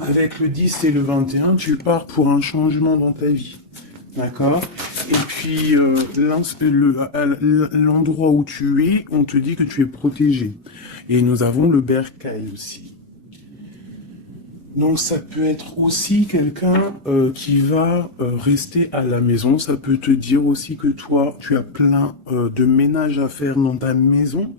Avec le 10 et le 21, tu pars pour un changement dans ta vie. D'accord? Et puis, l'endroit où tu es, on te dit que tu es protégé. Et nous avons le bercail aussi. Donc, ça peut être aussi quelqu'un qui va rester à la maison. Ça peut te dire aussi que toi, tu as plein de ménage à faire dans ta maison.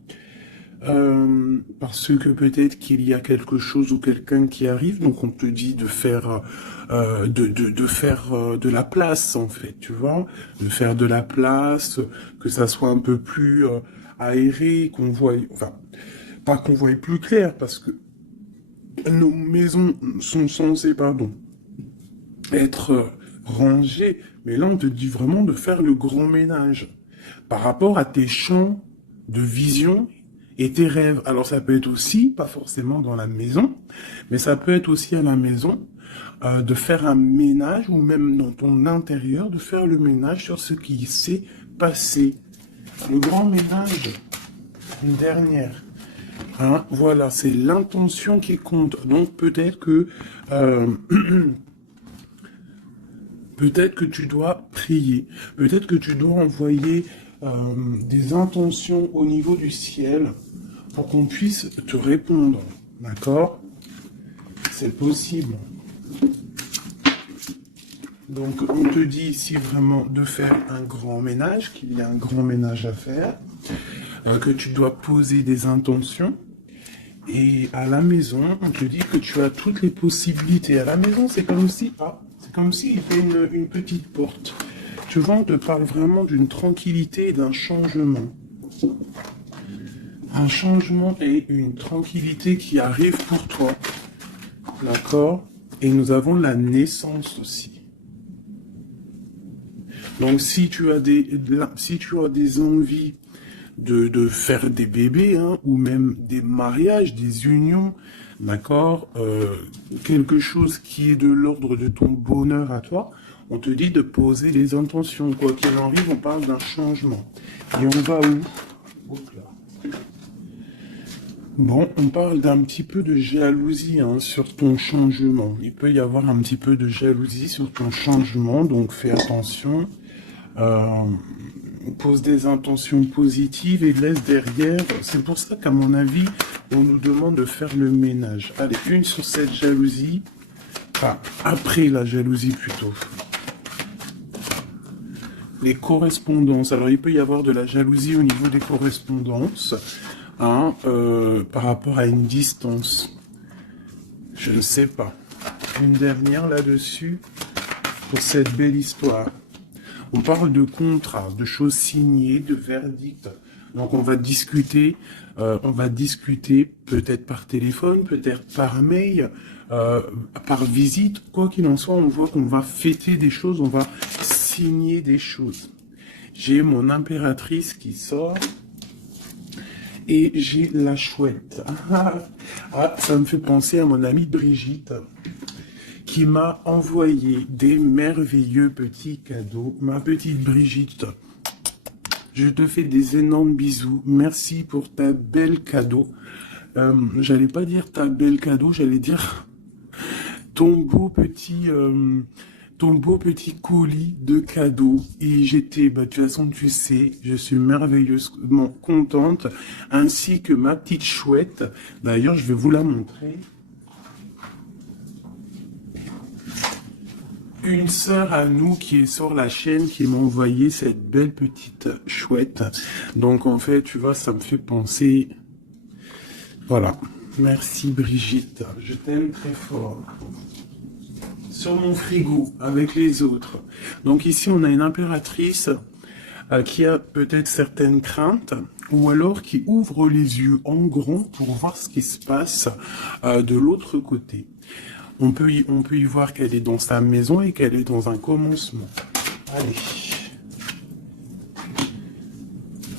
Parce que peut-être qu'il y a quelque chose ou quelqu'un qui arrive, donc on te dit de faire de faire de la place en fait, tu vois, de faire de la place, que ça soit un peu plus aéré, qu'on voit, enfin pas qu'on voit plus clair, parce que nos maisons sont censées, pardon, être rangées, mais là on te dit vraiment de faire le grand ménage par rapport à tes champs de vision et tes rêves. Alors ça peut être aussi, pas forcément dans la maison, mais ça peut être aussi à la maison, de faire un ménage, ou même dans ton intérieur, de faire le ménage sur ce qui s'est passé. Le grand ménage, une dernière. Hein, voilà, c'est l'intention qui compte. Donc peut-être que peut-être que tu dois prier, peut-être que tu dois envoyer des intentions au niveau du ciel pour qu'on puisse te répondre. D'accord? C'est possible. Donc on te dit ici vraiment de faire un grand ménage, qu'il y a un grand ménage à faire, que tu dois poser des intentions. Et à la maison, on te dit que tu as toutes les possibilités. À la maison, c'est comme si, c'est comme s'il y avait une petite porte. Tu vois, on te parle vraiment d'une tranquillité et d'un changement. Un changement et une tranquillité qui arrive pour toi. D'accord? Et nous avons la naissance aussi. Donc si tu as des envies de faire des bébés, hein, ou même des mariages, des unions, d'accord, quelque chose qui est de l'ordre de ton bonheur à toi, on te dit de poser les intentions. Quoi qu'il arrive, on parle d'un changement. Et on va où? Hop là. Bon, on parle d'un petit peu de jalousie, hein, sur ton changement. Il peut y avoir un petit peu de jalousie sur ton changement, donc fais attention. Pose des intentions positives et laisse derrière. C'est pour ça qu'à mon avis, on nous demande de faire le ménage. Allez, une sur cette jalousie. Enfin, après la jalousie plutôt. Les correspondances. Alors, il peut y avoir de la jalousie au niveau des correspondances, hein, par rapport à une distance. Je ne sais pas. Une dernière là-dessus pour cette belle histoire. On parle de contrats, de choses signées, de verdicts. Donc on va discuter peut-être par téléphone, peut-être par mail, par visite. Quoi qu'il en soit, on voit qu'on va fêter des choses, on va signer des choses. J'ai mon impératrice qui sort et j'ai la chouette. Ah, ça me fait penser à mon amie Brigitte, qui m'a envoyé des merveilleux petits cadeaux. Ma petite Brigitte, je te fais des énormes bisous. Merci pour ta belle cadeau. J'allais pas dire ta belle cadeau, j'allais dire ton beau petit colis de cadeaux. Et j'étais, de toute façon, tu sais, je suis merveilleusement contente, ainsi que ma petite chouette. D'ailleurs, je vais vous la montrer. Une sœur à nous qui est sur la chaîne qui m'a envoyé cette belle petite chouette. Donc en fait, tu vois, ça me fait penser. Voilà. Merci Brigitte. Je t'aime très fort. Sur mon frigo, avec les autres. Donc ici, on a une impératrice qui a peut-être certaines craintes, ou alors qui ouvre les yeux en grand pour voir ce qui se passe de l'autre côté. On peut y voir qu'elle est dans sa maison et qu'elle est dans un commencement. Allez.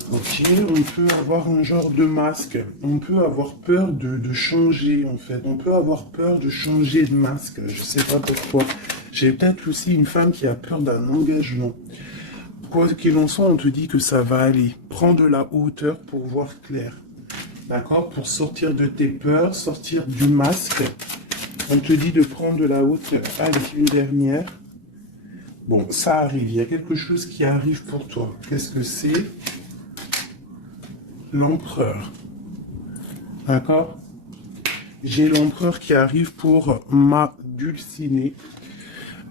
Ok, on peut avoir un genre de masque. On peut avoir peur de changer, en fait. On peut avoir peur de changer de masque. Je sais pas pourquoi. J'ai peut-être aussi une femme qui a peur d'un engagement. Quoi qu'il en soit, on te dit que ça va aller. Prends de la hauteur pour voir clair. D'accord? Pour sortir de tes peurs, sortir du masque. On te dit de prendre de la hauteur. Allez, une dernière. Bon, ça arrive. Il y a quelque chose qui arrive pour toi. Qu'est-ce que c'est? L'empereur. D'accord? J'ai l'empereur qui arrive pour ma dulcinée,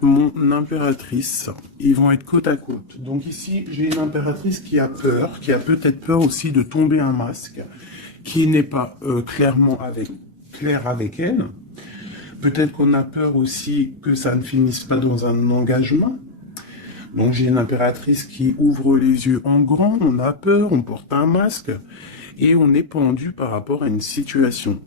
mon impératrice. Ils vont être côte à côte. Donc ici, j'ai une impératrice qui a peur, qui a peut-être peur aussi de tomber un masque, qui n'est pas clair avec elle. Peut-être qu'on a peur aussi que ça ne finisse pas dans un engagement. Donc j'ai une impératrice qui ouvre les yeux en grand, on a peur, on porte un masque, et on est pendu par rapport à une situation.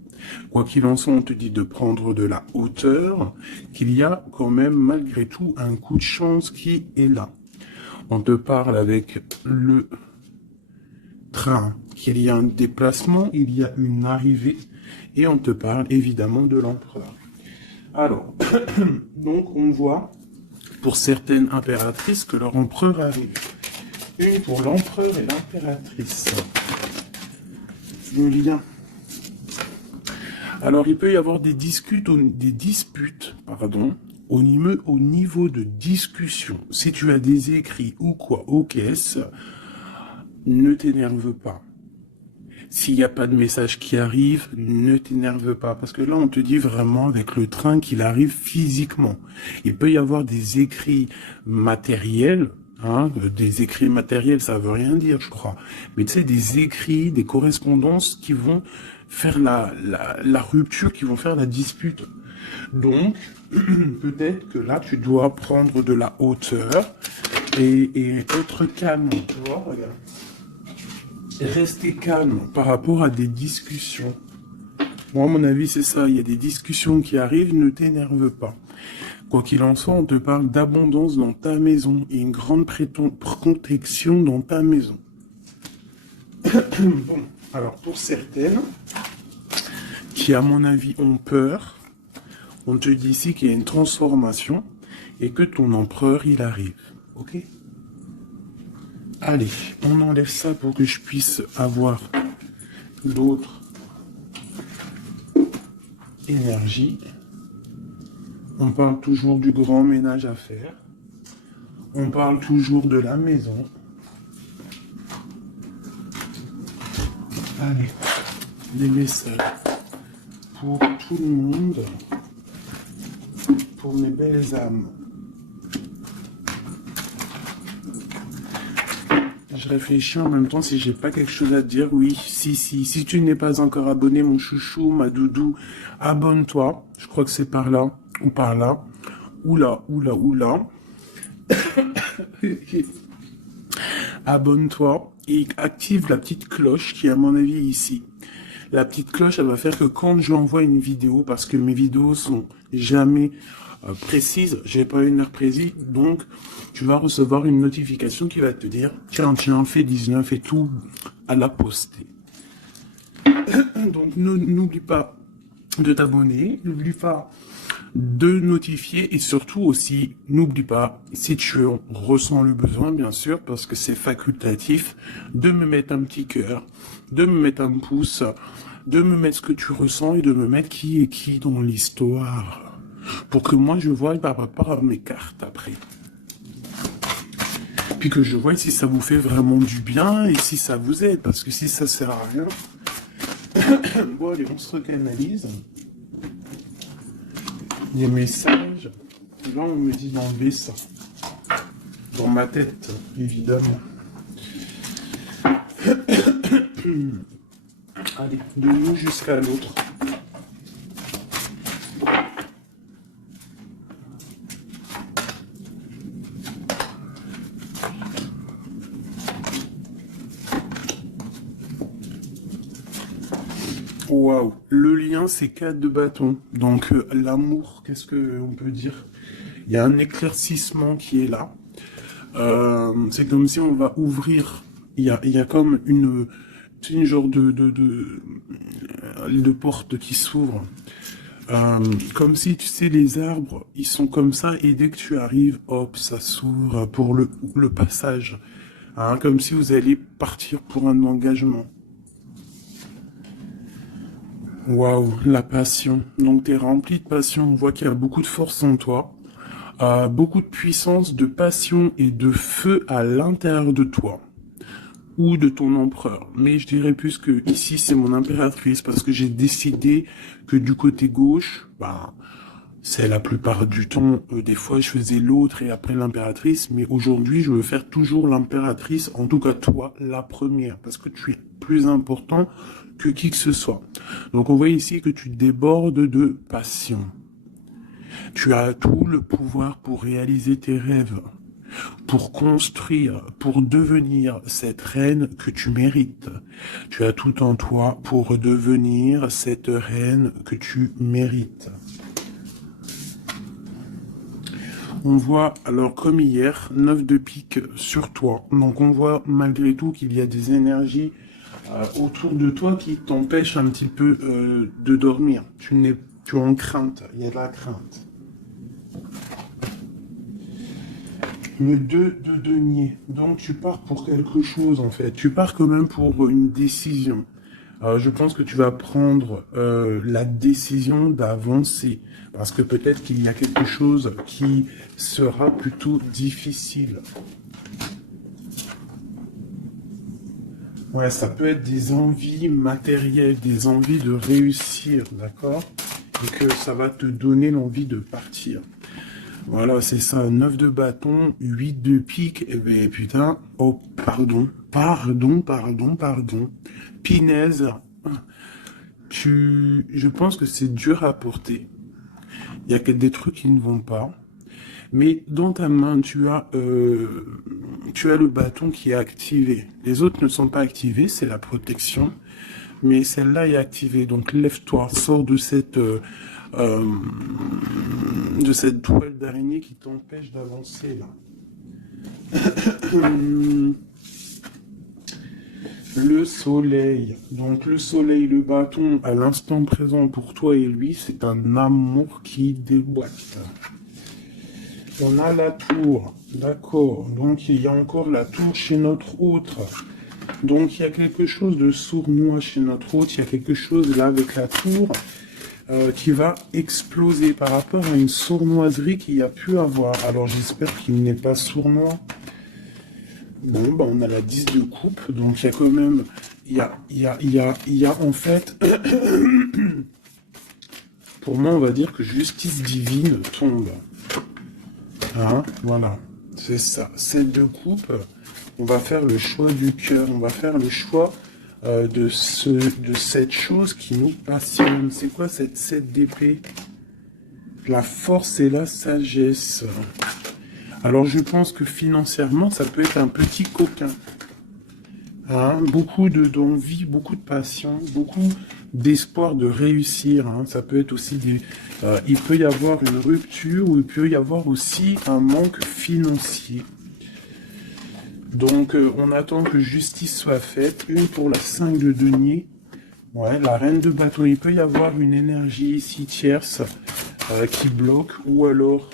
Quoi qu'il en soit, on te dit de prendre de la hauteur, qu'il y a quand même malgré tout un coup de chance qui est là. On te parle avec le train, qu'il y a un déplacement, il y a une arrivée, et on te parle évidemment de l'empereur. Alors, donc on voit pour certaines impératrices que leur empereur arrive. Une pour l'empereur et l'impératrice. Le lien. Alors, il peut y avoir des disputes, au niveau de discussion. Si tu as des écrits ou quoi aux caisses, ne t'énerve pas. S'il n'y a pas de message qui arrive, ne t'énerve pas. Parce que là, on te dit vraiment avec le train qu'il arrive physiquement. Il peut y avoir des écrits matériels. Des écrits matériels, ça veut rien dire, je crois. Mais tu sais, des écrits, des correspondances qui vont faire la rupture, qui vont faire la dispute. Donc, peut-être que là, tu dois prendre de la hauteur et être calme. Tu vois, regarde. Rester calme par rapport à des discussions. Moi, à mon avis, c'est ça. Il y a des discussions qui arrivent, ne t'énerve pas. Quoi qu'il en soit, on te parle d'abondance dans ta maison et une grande protection dans ta maison. Bon, alors pour certaines qui, à mon avis, ont peur, on te dit ici qu'il y a une transformation et que ton empereur, il arrive. Ok ? Allez, on enlève ça pour que je puisse avoir d'autres énergies. On parle toujours du grand ménage à faire. On parle toujours de la maison. Allez, des messages pour tout le monde, pour mes belles âmes. Je réfléchis en même temps si j'ai pas quelque chose à te dire. Oui, si tu n'es pas encore abonné, mon chouchou, ma doudou, abonne-toi. Je crois que c'est par là ou par là. Oula. Abonne-toi et active la petite cloche qui est à mon avis ici. La petite cloche, elle va faire que quand j'envoie une vidéo, parce que mes vidéos sont jamais précises, j'ai pas une heure précise, donc tu vas recevoir une notification qui va te dire tiens, fais 19 et tout à la poster. Donc n'oublie pas de t'abonner, n'oublie pas de notifier et surtout aussi, n'oublie pas, si tu ressens le besoin, bien sûr, parce que c'est facultatif, de me mettre un petit cœur, de me mettre un pouce, de me mettre ce que tu ressens et de me mettre qui est qui dans l'histoire. Pour que moi, je voie par rapport à mes cartes après. Puis que je vois si ça vous fait vraiment du bien et si ça vous aide. Parce que si ça sert à rien... Bon, allez, on se recanalise. Des messages. Là, on me dit d'enlever ça. Dans ma tête, évidemment. Allez, de nous jusqu'à l'autre. Waouh, le lien c'est 4 de bâton. Donc l'amour, qu'est-ce que on peut dire? Il y a un éclaircissement qui est là. C'est comme si on va ouvrir. Il y a comme une genre de porte qui s'ouvre. Comme si, tu sais, les arbres, ils sont comme ça, et dès que tu arrives, hop, ça s'ouvre pour le passage. Comme si vous alliez partir pour un engagement. Waouh, la passion. Donc, tu es rempli de passion. On voit qu'il y a beaucoup de force en toi, beaucoup de puissance, de passion et de feu à l'intérieur de toi ou de ton empereur. Mais je dirais plus que ici, c'est mon impératrice parce que j'ai décidé que du côté gauche, bah, c'est la plupart du temps, des fois je faisais l'autre et après l'impératrice, mais aujourd'hui je veux faire toujours l'impératrice, en tout cas toi, la première, parce que tu es plus important que qui que ce soit. Donc on voit ici que tu débordes de passion. Tu as tout le pouvoir pour réaliser tes rêves, pour construire, pour devenir cette reine que tu mérites. Tu as tout en toi pour devenir cette reine que tu mérites. On voit, alors comme hier, 9 de pique sur toi. Donc on voit malgré tout qu'il y a des énergies autour de toi qui t'empêchent un petit peu de dormir. Tu es en crainte, il y a de la crainte. Le 2 de denier. Donc tu pars pour quelque chose en fait. Tu pars quand même pour une décision. Je pense que tu vas prendre la décision d'avancer. Parce que peut-être qu'il y a quelque chose qui sera plutôt difficile. Ouais, ça peut être des envies matérielles, des envies de réussir, d'accord? Et que ça va te donner l'envie de partir. Voilà, c'est ça, 9 de bâton, 8 de pique, et ben putain, oh, pardon, Pinaise, je pense que c'est dur à porter. Il y a que des trucs qui ne vont pas. Mais dans ta main, tu as le bâton qui est activé. Les autres ne sont pas activés, c'est la protection. Mais celle-là est activée. Donc lève-toi, sors de cette toile d'araignée qui t'empêche d'avancer là. Le soleil. Donc le soleil, le bâton, à l'instant présent pour toi et lui, c'est un amour qui déboîte. On a la tour, d'accord. Donc il y a encore la tour chez notre autre. Donc il y a quelque chose de sournois chez notre autre. Il y a quelque chose là avec la tour qui va exploser par rapport à une sournoiserie qu'il y a pu avoir. Alors j'espère qu'il n'est pas sournois. Bon, bah on a la 10 de coupe, donc il y a quand même, il y a en fait, pour moi on va dire que justice divine tombe. Hein, voilà, c'est ça, 7 de coupe, on va faire le choix du cœur, on va faire le choix de cette chose qui nous passionne. C'est quoi cette 7 d'épée? La force et la sagesse. Alors je pense que financièrement, ça peut être un petit coquin. Hein, beaucoup d'envie, beaucoup de passion, beaucoup d'espoir de réussir. Hein. Ça peut être aussi il peut y avoir une rupture ou il peut y avoir aussi un manque financier. Donc on attend que justice soit faite. Une pour la 5 de denier. Ouais, la reine de bâton. Il peut y avoir une énergie ici tierce qui bloque ou alors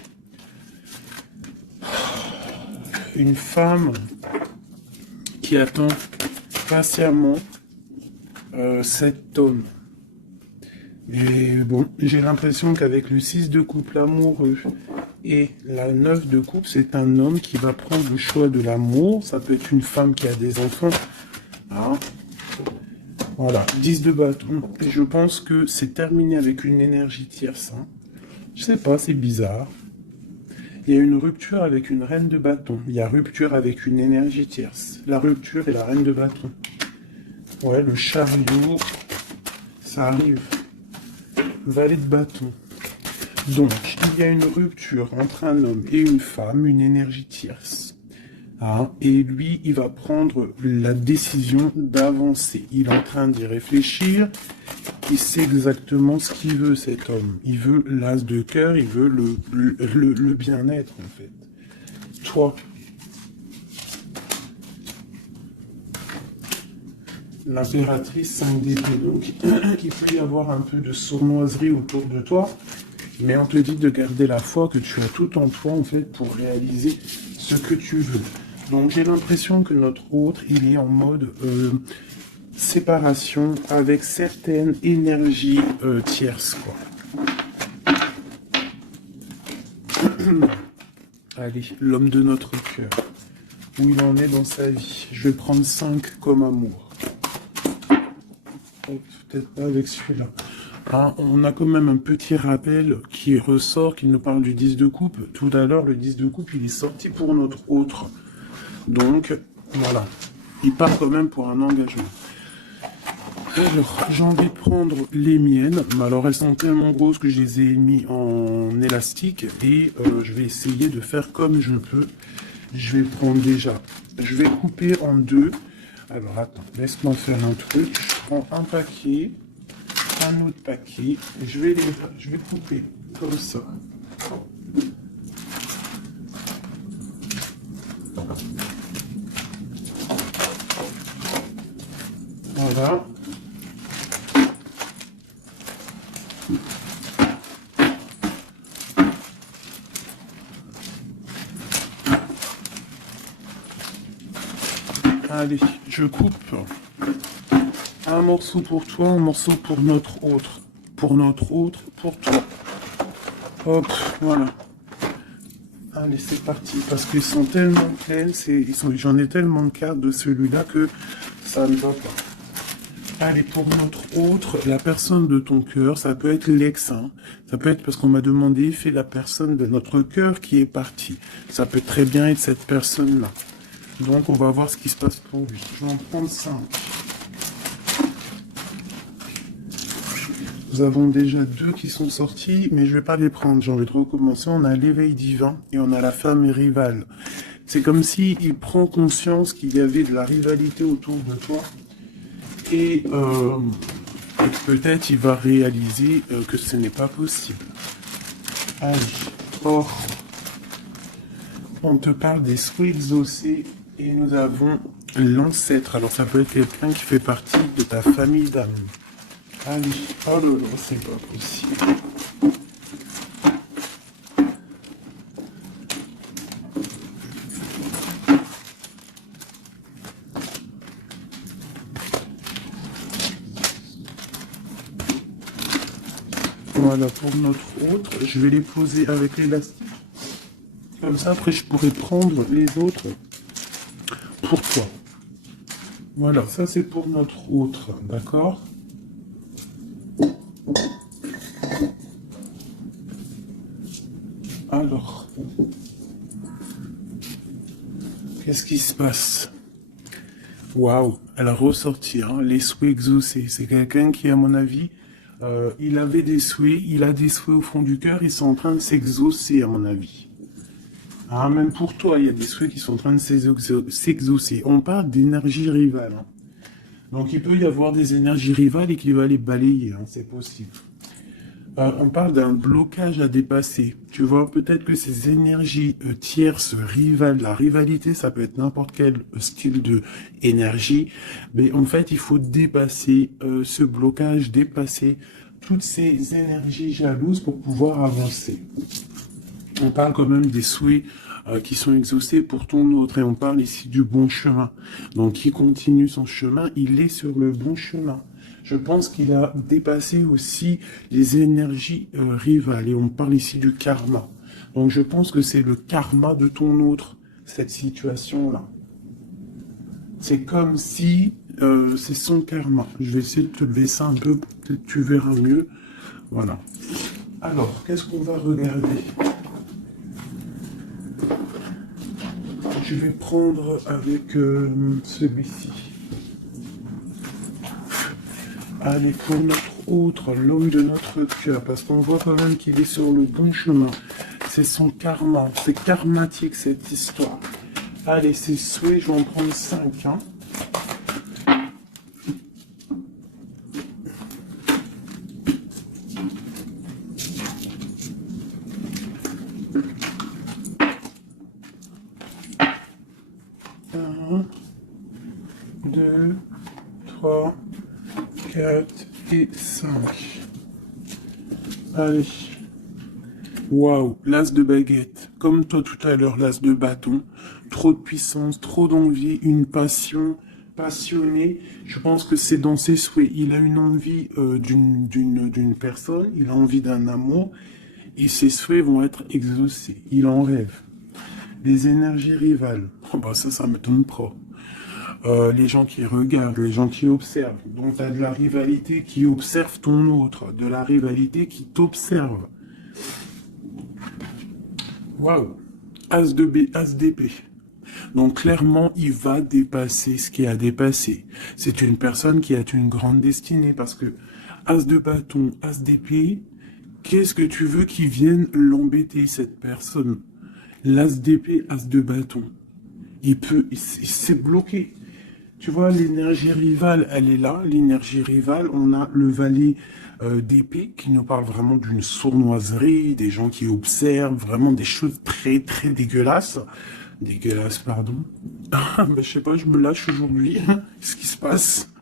une femme qui attend patiemment cet homme. Et bon, j'ai l'impression qu'avec le 6 de coupe, l'amoureux, et la 9 de coupe, c'est un homme qui va prendre le choix de l'amour. Ça peut être une femme qui a des enfants. Hein. Voilà, 10 de bâton. Et je pense que c'est terminé avec une énergie tierce. Hein. Je sais pas, c'est bizarre. Il y a une rupture avec une reine de bâton. Il y a rupture avec une énergie tierce. La rupture et la reine de bâton. Ouais, le chariot, ça arrive. Valet de bâton. Donc, il y a une rupture entre un homme et une femme, une énergie tierce. Hein, et lui, il va prendre la décision d'avancer. Il est en train d'y réfléchir. Il sait exactement ce qu'il veut, cet homme. Il veut l'as de cœur, il veut le bien-être, en fait. Toi, l'impératrice 5 d'épée. Donc, il peut y avoir un peu de sournoiserie autour de toi, mais on te dit de garder la foi, que tu as tout en toi, en fait, pour réaliser ce que tu veux. Donc, j'ai l'impression que notre autre, il est en mode séparation avec certaines énergies tierces, quoi. Allez, l'homme de notre cœur. Où il en est dans sa vie. Je vais prendre 5 comme amour. Peut-être pas avec celui-là. Ah, on a quand même un petit rappel qui ressort, qui nous parle du 10 de coupe. Tout à l'heure, le 10 de coupe, il est sorti pour notre autre. Donc, voilà. Il part quand même pour un engagement. Alors, j'en vais prendre les miennes. Mais alors, elles sont tellement grosses que je les ai mis en élastique. Et je vais essayer de faire comme je peux. Je vais prendre déjà. Je vais couper en deux. Alors, attends, laisse-moi faire un truc. Je prends un paquet, un autre paquet. Et je vais couper comme ça. Voilà. Allez, je coupe un morceau pour toi, un morceau pour notre autre. Pour notre autre, pour toi. Hop, voilà. Allez, c'est parti. Parce qu'ils sont tellement pleines, j'en ai tellement de cartes de celui-là que ça ne va pas. Allez, pour notre autre, la personne de ton cœur, ça peut être l'ex, hein. Ça peut être parce qu'on m'a demandé, fais la personne de notre cœur qui est partie. Ça peut très bien être cette personne-là. Donc, on va voir ce qui se passe pour lui. Je vais en prendre 5. Nous avons déjà 2 qui sont sortis, mais je vais pas les prendre. J'ai envie de recommencer. On a l'éveil divin et on a la femme rivale. C'est comme si il prend conscience qu'il y avait de la rivalité autour de toi. Et peut-être il va réaliser que ce n'est pas possible. Allez, or, on te parle des souhaits exaucés. Et nous avons l'ancêtre. Alors ça peut être quelqu'un qui fait partie de ta famille d'âme. Allez, oh là là, c'est pas possible. Voilà, pour notre autre, je vais les poser avec l'élastique. Comme ça, après, je pourrai prendre les autres pour toi. Voilà, ça c'est pour notre autre, d'accord? Alors, qu'est-ce qui se passe? Waouh, elle a ressorti, hein, les souhaits exaucés. C'est quelqu'un qui, à mon avis, il avait des souhaits, il a des souhaits au fond du cœur, ils sont en train de s'exaucer, à mon avis. Ah, même pour toi, il y a des souhaits qui sont en train de s'exaucer. On parle d'énergie rivale, hein. Donc, il peut y avoir des énergies rivales et qu'il va les balayer, hein, c'est possible. On parle d'un blocage à dépasser. Tu vois, peut-être que ces énergies tierces, rivales, la rivalité, ça peut être n'importe quel style de énergie, mais en fait, il faut dépasser ce blocage, dépasser toutes ces énergies jalouses pour pouvoir avancer. On parle quand même des souhaits qui sont exaucés pour ton autre, et on parle ici du bon chemin. Donc, il continue son chemin, il est sur le bon chemin. Je pense qu'il a dépassé aussi les énergies rivales. Et on parle ici du karma. Donc je pense que c'est le karma de ton autre, cette situation-là. C'est comme si c'est son karma. Je vais essayer de te baisser un peu, peut-être tu verras mieux. Voilà. Alors, qu'est-ce qu'on va regarder? Je vais prendre avec celui-ci. Allez, pour notre autre, l'homme de notre cœur, parce qu'on voit quand même qu'il est sur le bon chemin. C'est son karma, c'est karmatique cette histoire. Allez, c'est souhait, je vais en prendre 5. Hein. Un, 2, 3, 4 et 5. Allez. Waouh, l'as de baguette. Comme toi tout à l'heure, l'as de bâton. Trop de puissance, trop d'envie, une passion passionné. Je pense que c'est dans ses souhaits. Il a une envie d'une personne, il a envie d'un amour, et ses souhaits vont être exaucés. Il en rêve. Les énergies rivales, oh bah ça m'étonne pas. Les gens qui regardent, les gens qui observent. Donc tu as de la rivalité qui observe ton autre, de la rivalité qui t'observe. Waouh. As de B, As d'épée. Donc clairement, il va dépasser ce qu'il a dépassé. C'est une personne qui a une grande destinée parce que As de bâton, As d'épée, qu'est-ce que tu veux qu'il vienne l'embêter, cette personne? L'As d'épée, As de bâton. Il s'est bloqué. Tu vois, l'énergie rivale, elle est là. L'énergie rivale, on a le valet d'épée qui nous parle vraiment d'une sournoiserie, des gens qui observent vraiment des choses très, très dégueulasses. Dégueulasse, pardon. Je sais pas, je me lâche aujourd'hui. Qu'est-ce qui se passe?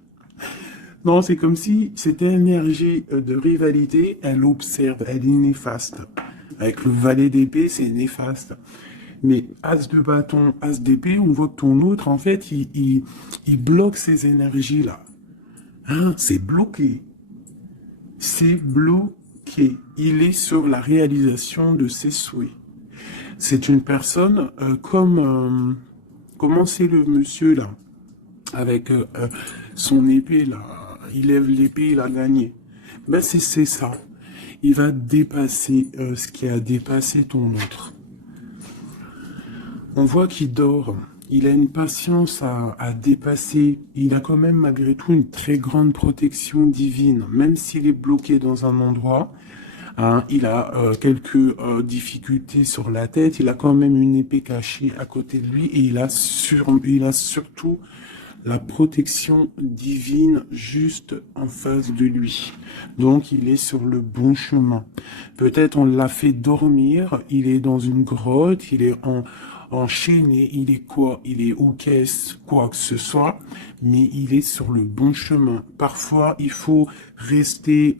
Non, c'est comme si cette énergie de rivalité, elle observe, elle est néfaste. Avec le valet d'épée, c'est néfaste. Mais As de bâton, As d'épée, on voit que ton autre, en fait, il bloque ces énergies-là. Hein, c'est bloqué. C'est bloqué. Il est sur la réalisation de ses souhaits. C'est une personne comment c'est le monsieur là, avec son épée là, il lève l'épée, il a gagné. Ben c'est ça. Il va dépasser ce qui a dépassé ton autre. On voit qu'il dort. Il a une patience à dépasser. Il a quand même malgré tout une très grande protection divine, même s'il est bloqué dans un endroit. Hein, il a quelques difficultés sur la tête, il a quand même une épée cachée à côté de lui et il a surtout la protection divine juste en face de lui. Donc il est sur le bon chemin. Peut-être on l'a fait dormir, il est dans une grotte, il est enchaîné, il est quoi? Il est aux caisses, quoi que ce soit, mais il est sur le bon chemin. Parfois il faut rester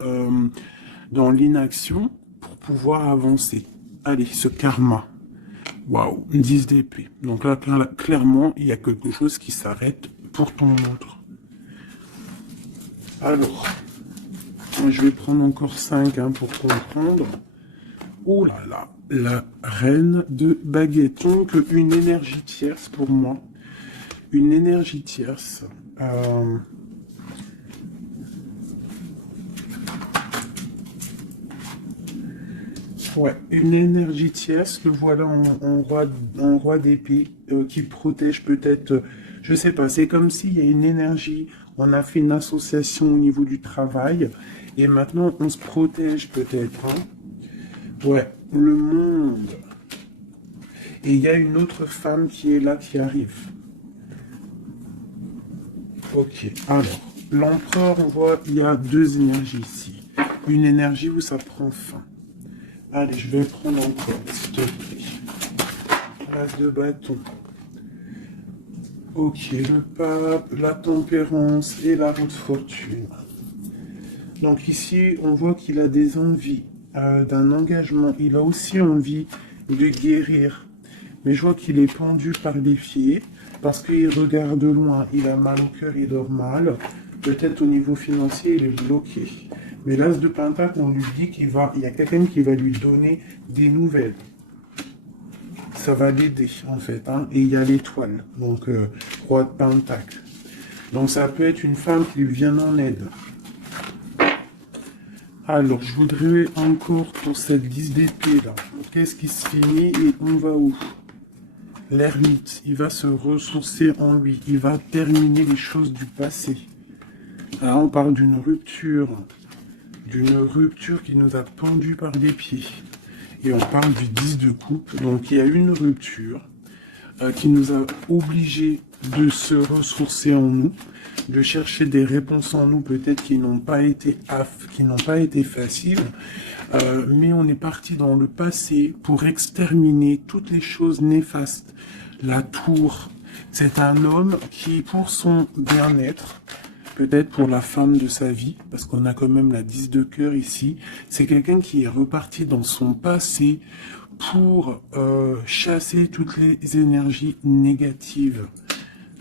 dans l'inaction pour pouvoir avancer. Allez, ce karma. Waouh, 10 d'épée. Donc là, clairement, il y a quelque chose qui s'arrête pour ton autre. Alors, je vais prendre encore 5 pour comprendre. Oh là là, la reine de baguette. Donc, une énergie tierce pour moi. Une énergie tierce. Ouais, une énergie tierce, le voilà en roi d'épée qui protège peut-être, je sais pas, c'est comme s'il y a une énergie, on a fait une association au niveau du travail et maintenant on se protège peut-être. Hein. Ouais, le monde. Et il y a une autre femme qui est là, qui arrive. Ok, alors, l'empereur, on voit, il y a deux énergies ici. Une énergie où ça prend fin. Allez, je vais prendre encore, s'il te plaît. L'as de bâton. Ok, le pape, la tempérance et la roue de fortune. Donc ici, on voit qu'il a des envies d'un engagement. Il a aussi envie de guérir. Mais je vois qu'il est pendu par les pieds parce qu'il regarde loin. Il a mal au cœur, il dort mal. Peut-être au niveau financier, il est bloqué. Mais l'as de pentacle, on lui dit qu'il y a quelqu'un qui va lui donner des nouvelles. Ça va l'aider, en fait. Hein. Et il y a l'étoile, donc roi de pentacle. Donc ça peut être une femme qui lui vient en aide. Alors, je voudrais encore pour cette 10 d'épée là. Qu'est-ce qui se finit et on va où? L'ermite, il va se ressourcer en lui. Il va terminer les choses du passé. Là, on parle d'une rupture qui nous a pendus par les pieds. Et on parle du 10 de coupe. Donc il y a une rupture qui nous a obligés de se ressourcer en nous, de chercher des réponses en nous peut-être qui n'ont pas été faciles. Mais on est parti dans le passé pour exterminer toutes les choses néfastes. La tour, c'est un homme qui, pour son bien-être, peut-être pour la femme de sa vie, parce qu'on a quand même la 10 de cœur ici, c'est quelqu'un qui est reparti dans son passé pour chasser toutes les énergies négatives.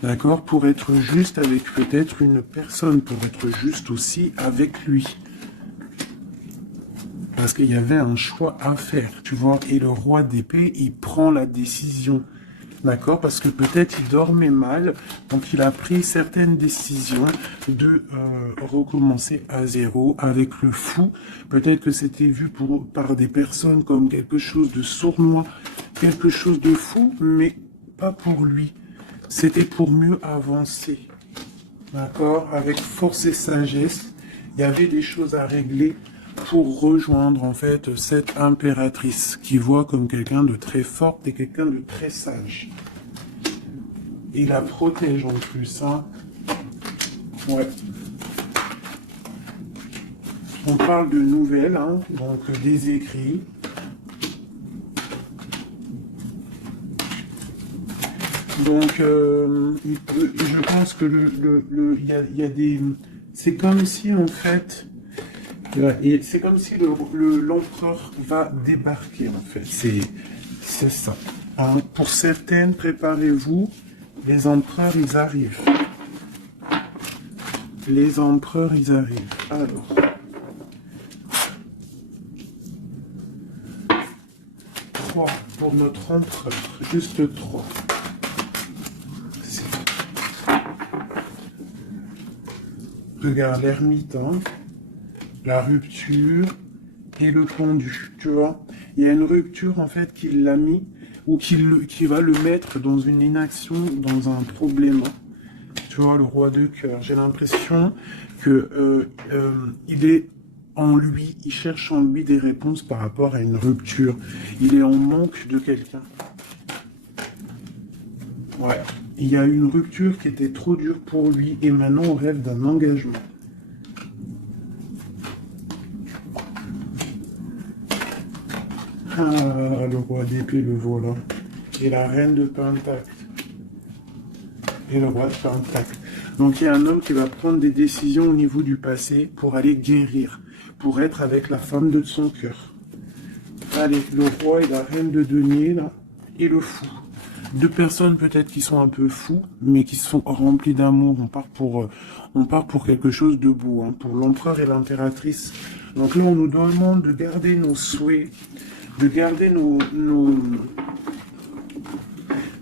D'accord? Pour être juste avec peut-être une personne, pour être juste aussi avec lui. Parce qu'il y avait un choix à faire, tu vois. Et le roi d'épée, il prend la décision. D'accord? Parce que peut-être il dormait mal, donc il a pris certaines décisions de recommencer à zéro avec le fou. Peut-être que c'était vu par des personnes comme quelque chose de sournois, quelque chose de fou, mais pas pour lui. C'était pour mieux avancer. D'accord? Avec force et sagesse, il y avait des choses à régler pour rejoindre en fait cette impératrice qui voit comme quelqu'un de très fort et quelqu'un de très sage. Il la protège en plus, hein. Ouais. On parle de nouvelles, hein, donc des écrits. Donc, je pense que il y a des... C'est comme si, en fait, c'est comme si l'empereur va débarquer, en fait. C'est ça. Hein, pour certaines, préparez-vous, les empereurs, ils arrivent. Les empereurs, ils arrivent. Alors... 3 pour notre empereur. Juste 3. Regarde l'ermite, hein, la rupture et le pendu, tu vois. Il y a une rupture, en fait, qui l'a mis, ou qui va le mettre dans une inaction, dans un problème. Tu vois, le roi de cœur. J'ai l'impression que il est en lui, il cherche en lui des réponses par rapport à une rupture. Il est en manque de quelqu'un. Ouais. Il y a une rupture qui était trop dure pour lui et maintenant on rêve d'un engagement. Ah, le roi d'épée, le voilà. Et la reine de pentacle. Et le roi de pentacle. Donc il y a un homme qui va prendre des décisions au niveau du passé pour aller guérir, pour être avec la femme de son cœur. Allez, le roi et la reine de denier, là, et le fou. Deux personnes peut-être qui sont un peu fous, mais qui sont remplies d'amour. On part pour quelque chose de beau, hein, pour l'empereur et l'impératrice. Donc là, on nous demande de garder nos souhaits, de garder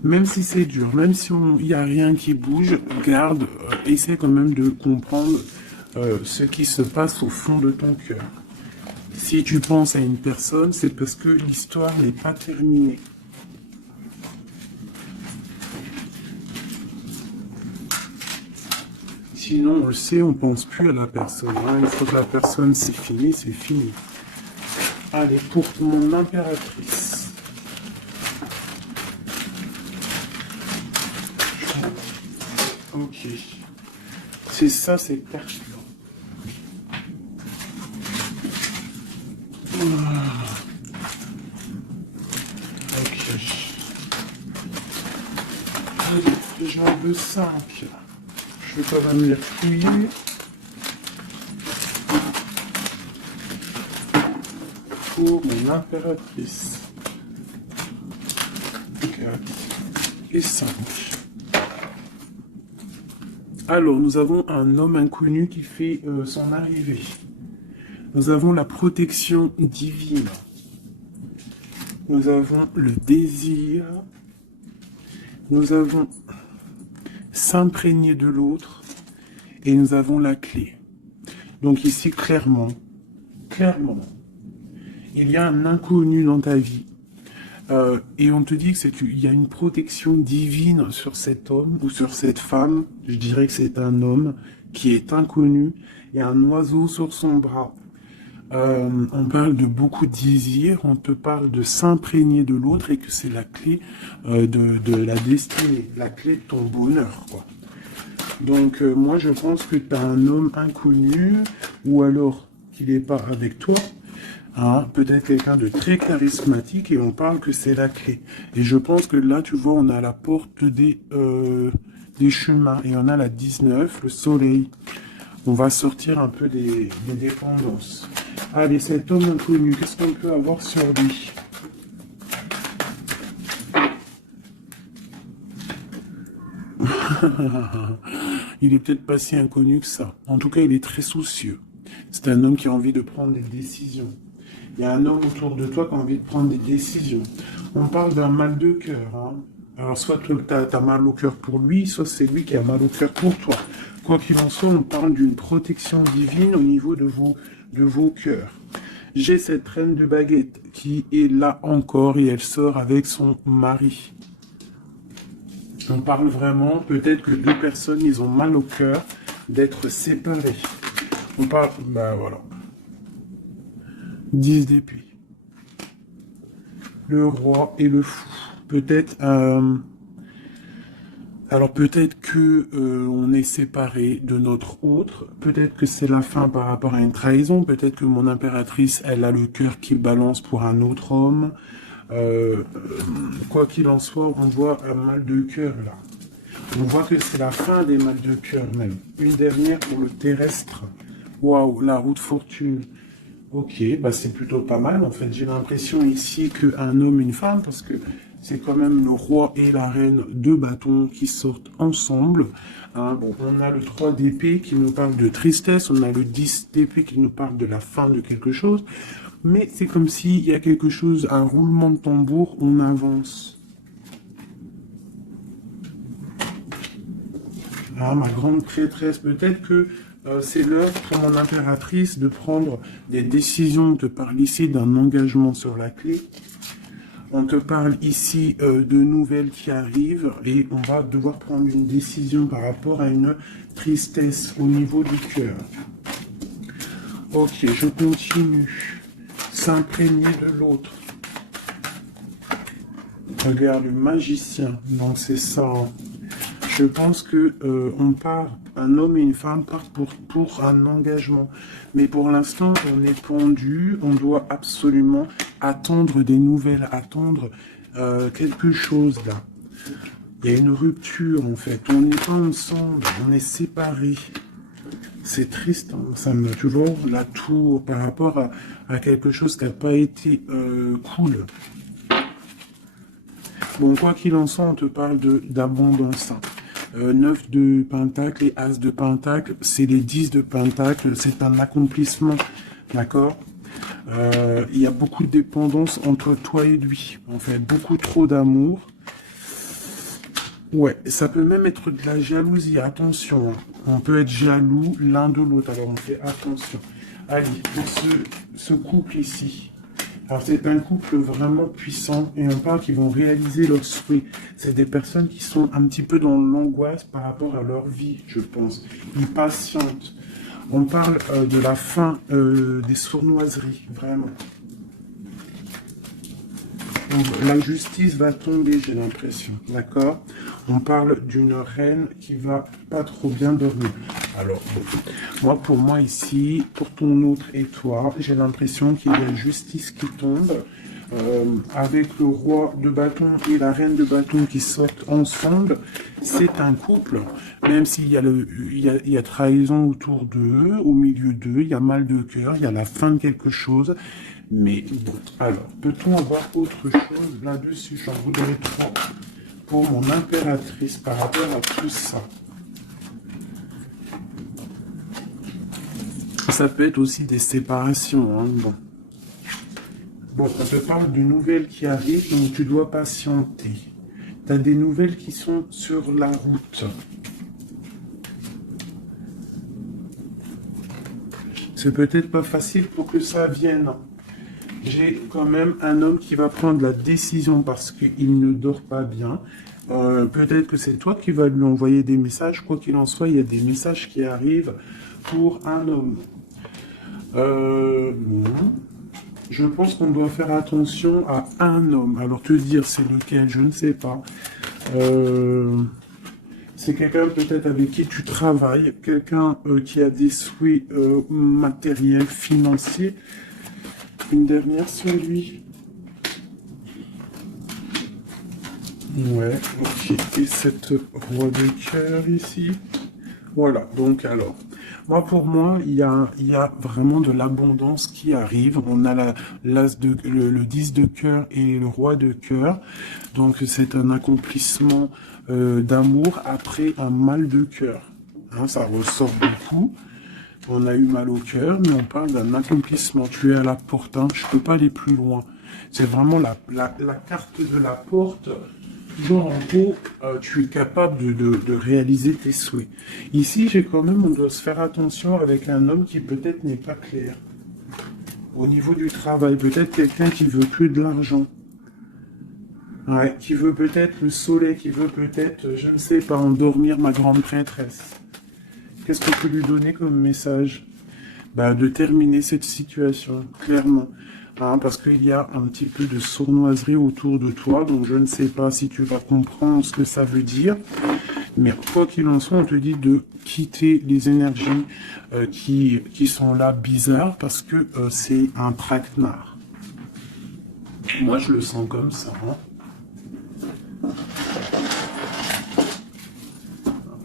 même si c'est dur, même si il n'y a rien qui bouge, garde, essaie quand même de comprendre ce qui se passe au fond de ton cœur. Si tu penses à une personne, c'est parce que l'histoire n'est pas terminée. Sinon, on le sait, on pense plus à la personne. Hein. Une fois que la personne, c'est fini, c'est fini. Allez, pour mon impératrice. Ok. C'est ça, c'est pertinent. Ok. Allez, j'en veux 5. Je vais quand même les fouiller. Pour mon impératrice. 4 et 5. Alors, nous avons un homme inconnu qui fait son arrivée. Nous avons la protection divine. Nous avons le désir. Nous avons s'imprégner de l'autre. Et nous avons la clé. Donc ici, clairement, il y a un inconnu dans ta vie. Et on te dit qu'il y a une protection divine sur cet homme ou sur cette femme. Je dirais que c'est un homme qui est inconnu. Il y a un oiseau sur son bras. On parle de beaucoup de désirs. On te parle de s'imprégner de l'autre et que c'est la clé de la destinée, la clé de ton bonheur, quoi. Donc moi je pense que tu as un homme inconnu ou alors qu'il n'est pas avec toi. Hein, peut-être quelqu'un de très charismatique et on parle que c'est la clé. Et je pense que là, tu vois, on a la porte des chemins et on a la 19, le soleil. On va sortir un peu des dépendances. Allez, cet homme inconnu, qu'est-ce qu'on peut avoir sur lui? Il est peut-être pas si inconnu que ça. En tout cas, il est très soucieux. C'est un homme qui a envie de prendre des décisions. Il y a un homme autour de toi qui a envie de prendre des décisions. On parle d'un mal de cœur. Hein. Alors, soit tu as mal au cœur pour lui, soit c'est lui qui a mal au cœur pour toi. Quoi qu'il en soit, on parle d'une protection divine au niveau de vos cœurs. J'ai cette reine de baguette qui est là encore et elle sort avec son mari. On parle vraiment, peut-être que deux personnes, ils ont mal au cœur d'être séparés. On parle, ben voilà. 10 d'épée. Le roi et le fou. Peut-être, alors peut-être que on est séparés de notre autre. Peut-être que c'est la fin par rapport à une trahison. Peut-être que mon impératrice, elle a le cœur qui balance pour un autre homme. Quoi qu'il en soit, on voit un mal de cœur là. On voit que c'est la fin des mal de cœur même. Une dernière pour le terrestre. Waouh, la roue de fortune. Ok, bah c'est plutôt pas mal. En fait, j'ai l'impression ici qu'un homme et une femme, parce que c'est quand même le roi et la reine de bâtons qui sortent ensemble. Hein, bon, on a le 3 d'épée qui nous parle de tristesse, on a le 10 d'épée qui nous parle de la fin de quelque chose. Mais c'est comme s'il y a quelque chose, un roulement de tambour, on avance. Ah, ma grande prêtresse, peut-être que c'est l'heure pour mon impératrice de prendre des décisions. On te parle ici d'un engagement sur la clé. On te parle ici de nouvelles qui arrivent et on va devoir prendre une décision par rapport à une tristesse au niveau du cœur. Ok, je continue. S'imprégner de l'autre. Regarde, le magicien. Donc c'est ça. Hein. Je pense que on part, un homme et une femme partent pour un engagement. Mais pour l'instant, on est pendu, on doit absolument attendre des nouvelles, attendre quelque chose là. Il y a une rupture en fait, on n'est pas ensemble, on est séparés. C'est triste, hein. Ça me toujours la tour par rapport à quelque chose qui n'a pas été cool. Bon, quoi qu'il en soit, on te parle d'abondance. 9 de pentacle et as de pentacle, c'est les 10 de pentacle, c'est un accomplissement, d'accord. Il y a beaucoup de dépendance entre toi et lui, en fait, beaucoup trop d'amour. Ouais, ça peut même être de la jalousie, attention, hein. On peut être jaloux l'un de l'autre, alors on fait attention. Allez, pour ce couple ici, alors c'est un couple vraiment puissant et on parle qu'ils vont réaliser leurs souhaits. C'est des personnes qui sont un petit peu dans l'angoisse par rapport à leur vie, je pense. Ils patientent. On parle de la fin des sournoiseries, vraiment. La justice va tomber, j'ai l'impression, d'accord. On parle d'une reine qui va pas trop bien dormir. Alors, bon, pour moi ici, pour ton autre et toi, j'ai l'impression qu'il y a justice qui tombe, avec le roi de bâton et la reine de bâton qui sortent ensemble. C'est un couple, même s'il y a il y a trahison autour d'eux, au milieu d'eux, il y a mal de cœur, il y a la fin de quelque chose. Mais bon, alors, peut-on avoir autre chose là-dessus? J'en voudrais trois pour mon impératrice par rapport à tout ça. Ça peut être aussi des séparations, hein, bon. Bon, on te parle de nouvelles qui arrivent, donc tu dois patienter. Tu as des nouvelles qui sont sur la route. C'est peut-être pas facile pour que ça vienne. J'ai quand même un homme qui va prendre la décision parce qu'il ne dort pas bien. Peut-être que c'est toi qui vas lui envoyer des messages. Quoi qu'il en soit, il y a des messages qui arrivent pour un homme. Bon. Je pense qu'on doit faire attention à un homme. Alors te dire c'est lequel, je ne sais pas. C'est quelqu'un peut-être avec qui tu travailles, quelqu'un qui a des souhaits matériels, financiers. Une dernière sur lui. Ouais, ok. Et cette roi de cœur ici. Voilà, donc alors, Pour moi, il y a vraiment de l'abondance qui arrive. On a le 10 de cœur et le roi de cœur. Donc, c'est un accomplissement d'amour après un mal de cœur. Hein, ça ressort beaucoup. On a eu mal au cœur, mais on parle d'un accomplissement. Tu es à la porte, hein, je peux pas aller plus loin. C'est vraiment la carte de la porte. Genre, en gros, tu es capable de réaliser tes souhaits. Ici, on doit se faire attention avec un homme qui peut-être n'est pas clair. Au niveau du travail, peut-être quelqu'un qui veut que de l'argent. Ouais, qui veut peut-être le soleil, qui veut peut-être, je ne sais pas, endormir ma grande prêtresse. Qu'est-ce qu'on peut lui donner comme message? De terminer cette situation, clairement. Hein, parce qu'il y a un petit peu de sournoiserie autour de toi, donc je ne sais pas si tu vas comprendre ce que ça veut dire. Mais quoi qu'il en soit, on te dit de quitter les énergies qui sont là bizarres, parce que c'est un traquenard. Moi, je le sens comme ça. Hein.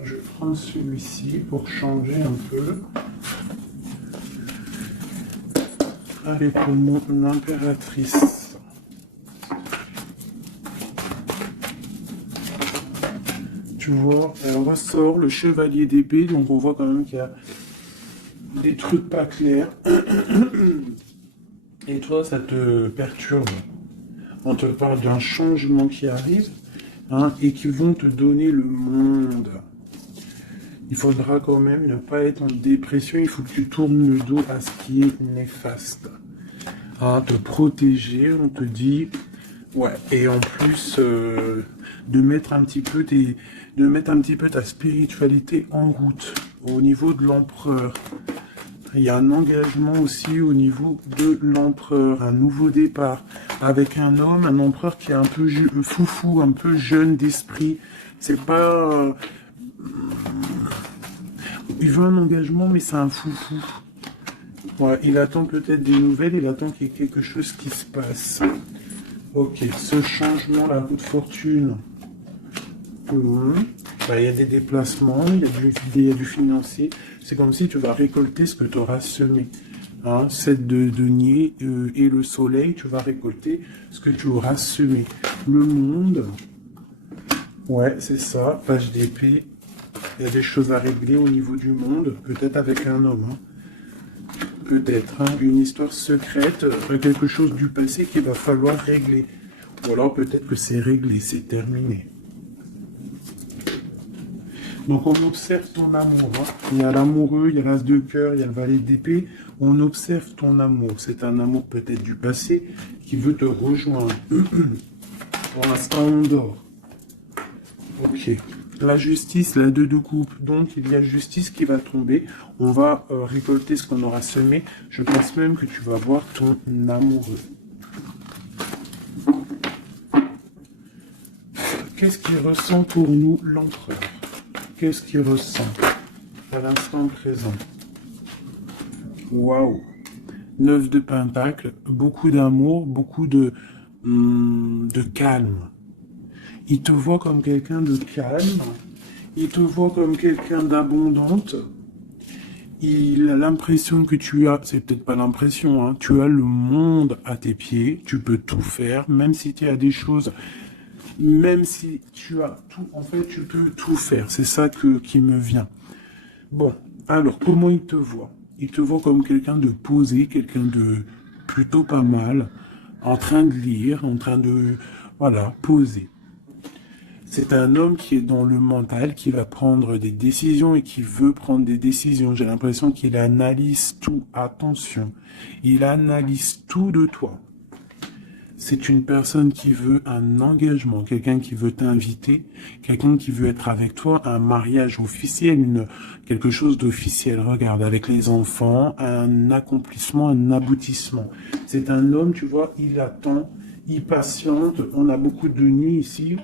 Je prends celui-ci pour changer un peu. Avec mon impératrice. Tu vois, elle ressort le chevalier d'épée, donc on voit quand même qu'il y a des trucs pas clairs. Et toi, ça te perturbe. On te parle d'un changement qui arrive, hein, et qui vont te donner le monde. Il faudra quand même ne pas être en dépression, il faut que tu tournes le dos à ce qui est néfaste. Hein, te protéger, on te dit, ouais, et en plus de mettre un petit peu ta spiritualité en route au niveau de l'empereur. Il y a un engagement aussi au niveau de l'empereur, un nouveau départ avec un homme, un empereur qui est un peu foufou, un peu jeune d'esprit. C'est pas il veut un engagement, mais c'est un foufou. Ouais, il attend peut-être des nouvelles, il attend qu'il y ait quelque chose qui se passe. Ok, ce changement, la roue de fortune. Il y a des déplacements, il y a du financier. C'est comme si tu vas récolter ce que tu auras semé. Hein, 7 de denier et le soleil, tu vas récolter ce que tu auras semé. Le monde, ouais, c'est ça, page d'épée. Il y a des choses à régler au niveau du monde, peut-être avec un homme. Hein. Peut-être, hein, une histoire secrète, quelque chose du passé qu'il va falloir régler. Ou alors peut-être que c'est réglé, c'est terminé. Donc on observe ton amour. Hein. Il y a l'amoureux, il y a l'as de cœur, il y a le valet d'épée. On observe ton amour. C'est un amour peut-être du passé qui veut te rejoindre. Pour l'instant, on dort. Ok. La justice, la 2 de coupe. Donc il y a justice qui va tomber. On va récolter ce qu'on aura semé. Je pense même que tu vas voir ton amoureux. Qu'est-ce qu'il ressent pour nous, l'empereur? Qu'est-ce qu'il ressent à l'instant présent? Waouh! 9 de pentacles, beaucoup d'amour, beaucoup de calme. Il te voit comme quelqu'un de calme, il te voit comme quelqu'un d'abondante. Il a l'impression que tu as, c'est peut-être pas l'impression, hein, tu as le monde à tes pieds, tu peux tout faire, même si tu as des choses, même si tu as tout, en fait, tu peux tout faire. C'est ça qui me vient. Bon, alors, comment il te voit? Il te voit comme quelqu'un de posé, quelqu'un de plutôt pas mal, en train de lire, en train de, voilà, poser. C'est un homme qui est dans le mental, qui va prendre des décisions et qui veut prendre des décisions. J'ai l'impression qu'il analyse tout. Attention, il analyse tout de toi. C'est une personne qui veut un engagement, quelqu'un qui veut t'inviter, quelqu'un qui veut être avec toi, un mariage officiel, quelque chose d'officiel. Regarde, avec les enfants, un accomplissement, un aboutissement. C'est un homme, tu vois, il attend, il patiente. On a beaucoup de nuits ici.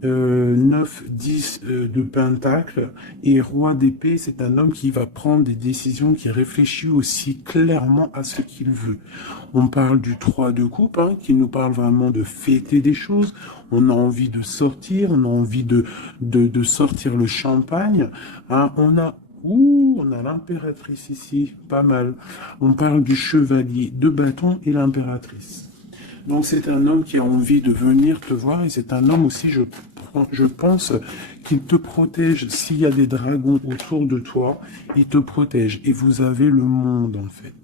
9, 10 de pentacle et roi d'épée, c'est un homme qui va prendre des décisions, qui réfléchit aussi clairement à ce qu'il veut. On parle du 3 de coupe, hein, qui nous parle vraiment de fêter des choses. On a envie de sortir, on a envie de sortir le champagne. Hein, on a Ouh, on a l'impératrice ici, pas mal. On parle du chevalier de bâton et l'impératrice. Donc c'est un homme qui a envie de venir te voir et c'est un homme aussi, je pense, qu'il te protège. S'il y a des dragons autour de toi, il te protège. Et vous avez le monde en fait.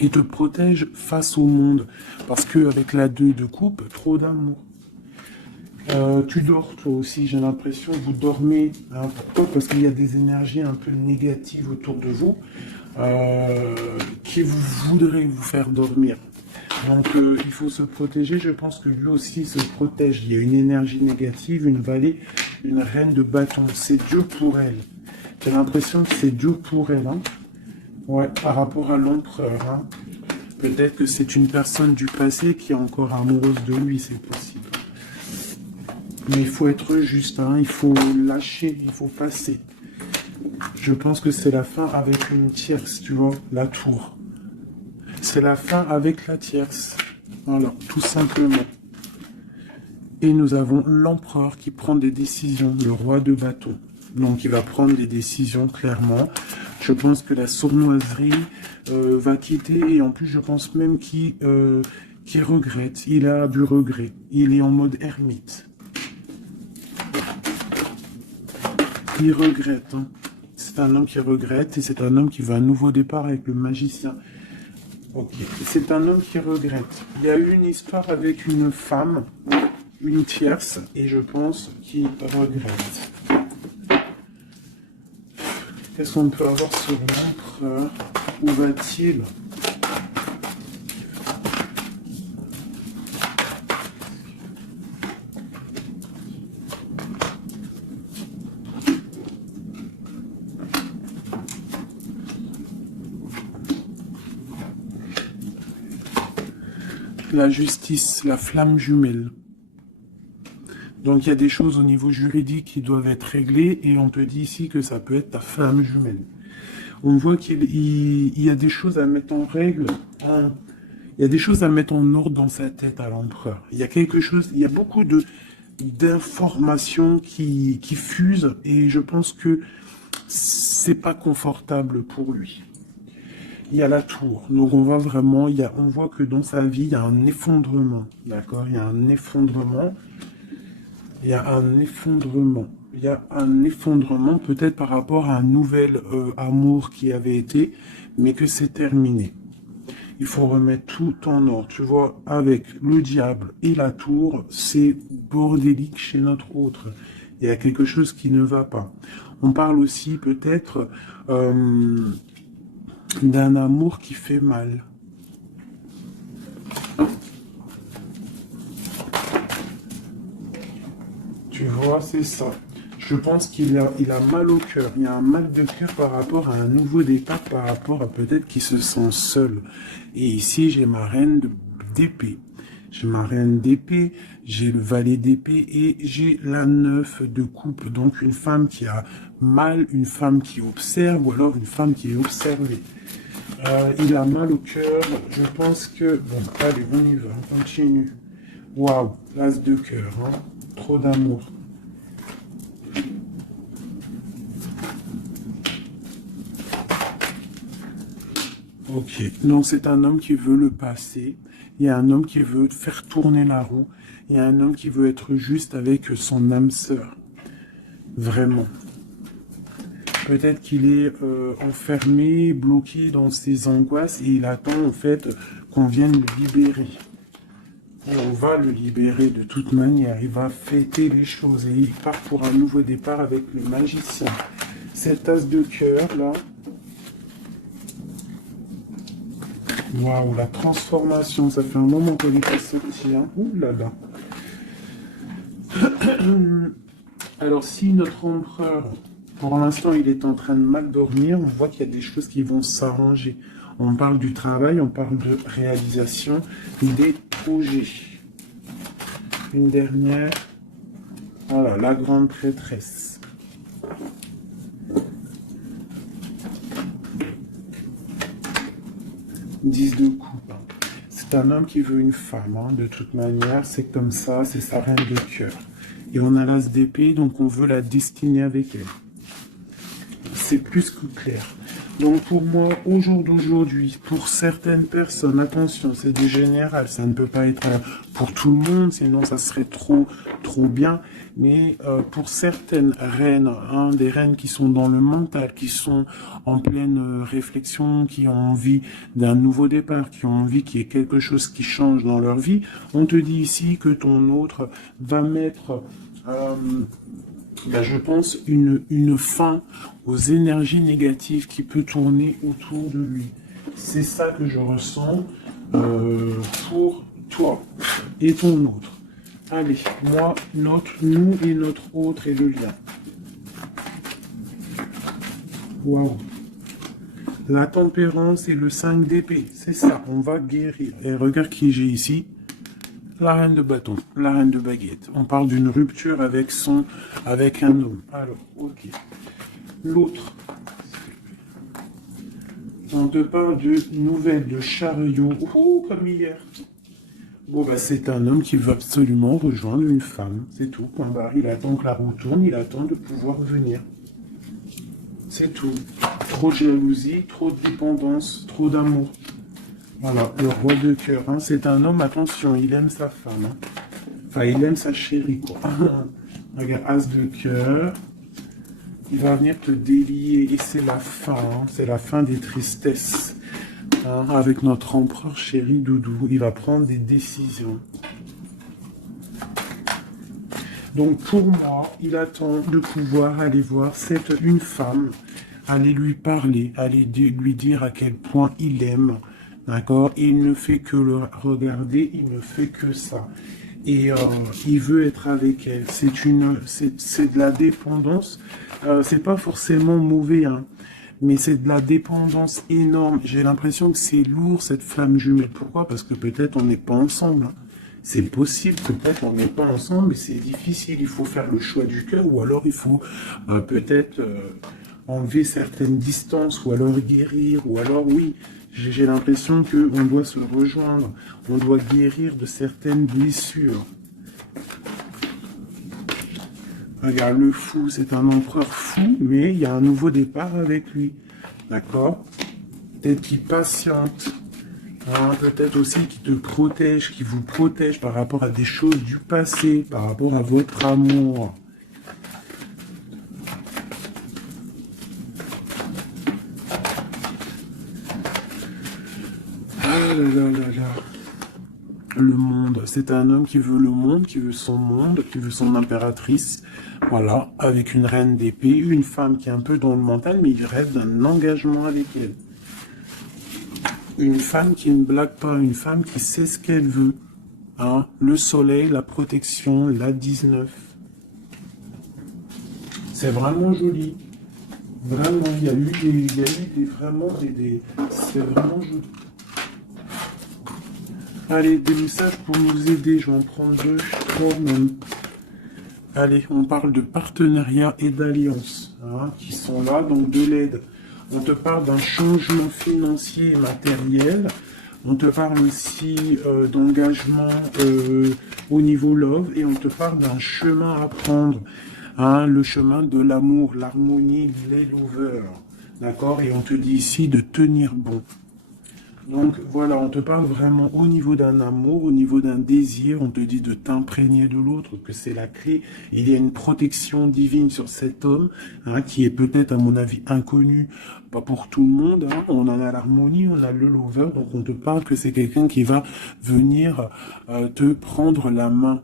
Il te protège face au monde. Parce qu'avec la 2 de coupe, trop d'amour. Tu dors toi aussi, j'ai l'impression, vous dormez. Hein, pourquoi? Parce qu'il y a des énergies un peu négatives autour de vous qui voudraient vous faire dormir. Donc il faut se protéger, je pense que lui aussi se protège. Il y a une énergie négative, une vallée, une reine de bâton. C'est Dieu pour elle. J'ai l'impression que c'est Dieu pour elle. Hein. Ouais, par rapport à l'empereur. Hein. Peut-être que c'est une personne du passé qui est encore amoureuse de lui, c'est possible. Mais il faut être juste, hein, il faut lâcher, il faut passer. Je pense que c'est la fin avec une tierce, tu vois, la tour. C'est la fin avec la tierce. Voilà, tout simplement. Et nous avons l'empereur qui prend des décisions, le roi de bâton. Donc il va prendre des décisions clairement. Je pense que la sournoiserie va quitter et en plus je pense même qu'il regrette. Il a du regret. Il est en mode ermite. Il regrette. Hein. C'est un homme qui regrette et c'est un homme qui veut un nouveau départ avec le magicien. Ok. C'est un homme qui regrette. Il y a eu une histoire avec une femme, une tierce, et je pense qu'il regrette. Qu'est-ce qu'on peut avoir sur l'empereur? Où va-t-il? La justice, la flamme jumelle. Donc il y a des choses au niveau juridique qui doivent être réglées et on te dit ici que ça peut être ta flamme jumelle. On voit qu'il y a des choses à mettre en règle. Hein. Il y a des choses à mettre en ordre dans sa tête à l'empereur. Il y a quelque chose, il y a beaucoup d'informations qui fusent et je pense que c'est pas confortable pour lui. Il y a la tour, donc on voit vraiment, on voit que dans sa vie, il y a un effondrement, d'accord? Il y a un effondrement, il y a un effondrement, il y a un effondrement peut-être par rapport à un nouvel amour qui avait été, mais que c'est terminé. Il faut remettre tout en ordre, tu vois, avec le diable et la tour, c'est bordélique chez notre autre. Il y a quelque chose qui ne va pas. On parle aussi peut-être d'un amour qui fait mal. Tu vois, c'est ça. Je pense qu'il a mal au cœur. Il y a un mal de cœur par rapport à un nouveau départ, par rapport à peut-être qu'il se sent seul. Et ici, j'ai ma reine d'épée. J'ai ma reine d'épée, j'ai le valet d'épée et j'ai la 9 de coupe. Donc une femme qui a mal, une femme qui observe ou alors une femme qui est observée. Il a mal au cœur. Je pense que... Bon, allez, on y va, on continue. Waouh, l'as de cœur, hein. Trop d'amour. Ok, donc c'est un homme qui veut le passé. Il y a un homme qui veut faire tourner la roue. Il y a un homme qui veut être juste avec son âme sœur. Vraiment. Peut-être qu'il est enfermé, bloqué dans ses angoisses et il attend en fait qu'on vienne le libérer. Et on va le libérer de toute manière. Il va fêter les choses et il part pour un nouveau départ avec le magicien. Cette as de cœur là. Waouh, la transformation, ça fait un moment qu'on est pas sorti. Hein. Ouh là là. Alors si notre empereur, pour l'instant, il est en train de mal dormir, on voit qu'il y a des choses qui vont s'arranger. On parle du travail, on parle de réalisation, des projets. Une dernière. Voilà, la grande prêtresse. Dix de coupe. C'est un homme qui veut une femme, hein, de toute manière, c'est comme ça, c'est sa reine de cœur. Et on a l'as d'épée, donc on veut la destiner avec elle. c'est plus que clair. Donc pour moi, au jour d'aujourd'hui, pour certaines personnes, attention, c'est du général, ça ne peut pas être pour tout le monde, sinon ça serait trop bien. Mais pour certaines reines, des reines qui sont dans le mental, qui sont en pleine réflexion, qui ont envie d'un nouveau départ, qui ont envie qu'il y ait quelque chose qui change dans leur vie, on te dit ici que ton autre va mettre... je pense, une fin aux énergies négatives qui peut tourner autour de lui. C'est ça que je ressens pour toi et ton autre. Allez, moi, nous et notre autre et le lien. Waouh. La tempérance et le 5 d'épée, c'est ça, on va guérir. Et regarde qui j'ai ici. La reine de bâton, la reine de baguette. On parle d'une rupture avec un homme. Alors, ok. L'autre. On te parle de nouvelles de chariot. Oh, comme hier. Bon, c'est un homme qui veut absolument rejoindre une femme. C'est tout. Point barre. Il attend que la roue tourne, il attend de pouvoir venir. C'est tout. Trop de jalousie, trop de dépendance, trop d'amour. Voilà, le roi de cœur, c'est un homme, attention, il aime sa femme. Enfin, il aime sa chérie, quoi. Regarde, as de cœur. Il va venir te délier, et c'est la fin, c'est la fin des tristesses. Avec notre empereur chéri Doudou, il va prendre des décisions. Donc, pour moi, il attend de pouvoir aller voir une femme, aller lui parler, aller lui dire à quel point il aime. D'accord? Il ne fait que le regarder, il ne fait que ça. Et il veut être avec elle. C'est de la dépendance. C'est pas forcément mauvais, mais c'est de la dépendance énorme. J'ai l'impression que c'est lourd, cette flamme jumelle. Pourquoi? Parce que peut-être on n'est pas ensemble. C'est possible, peut-être on n'est pas ensemble, mais c'est difficile. Il faut faire le choix du cœur, ou alors il faut peut-être enlever certaines distances, ou alors guérir, ou alors oui. J'ai l'impression qu'on doit se rejoindre, on doit guérir de certaines blessures. Regarde, le fou, c'est un empereur fou, mais il y a un nouveau départ avec lui. D'accord? Peut-être qu'il patiente, peut-être aussi qu'il te protège, qu'il vous protège par rapport à des choses du passé, par rapport à votre amour. Le monde, c'est un homme qui veut le monde, qui veut son impératrice, voilà, avec une reine d'épée, une femme qui est un peu dans le mental, mais il rêve d'un engagement avec elle. Une femme qui ne blague pas, une femme qui sait ce qu'elle veut. Le soleil, la protection, la 19. C'est vraiment joli. Vraiment, il y a eu c'est vraiment joli. Allez, des messages pour nous aider, je vais en prendre 2, 3 même. Allez, on parle de partenariat et d'alliance, qui sont là, donc de l'aide. On te parle d'un changement financier et matériel. On te parle aussi d'engagement au niveau love, et on te parle d'un chemin à prendre. Le chemin de l'amour, l'harmonie, les lovers. D'accord? Et on te dit ici de tenir bon. Donc voilà, on te parle vraiment au niveau d'un amour, au niveau d'un désir, on te dit de t'imprégner de l'autre, que c'est la clé. Il y a une protection divine sur cet homme, qui est peut-être à mon avis inconnu, pas pour tout le monde. On en a l'harmonie, on a le lover, donc on te parle que c'est quelqu'un qui va venir te prendre la main,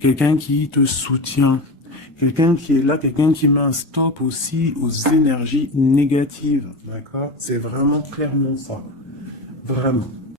quelqu'un qui te soutient. Quelqu'un qui est là, quelqu'un qui met un stop aussi aux énergies négatives, d'accord? C'est vraiment clairement ça. Vraiment.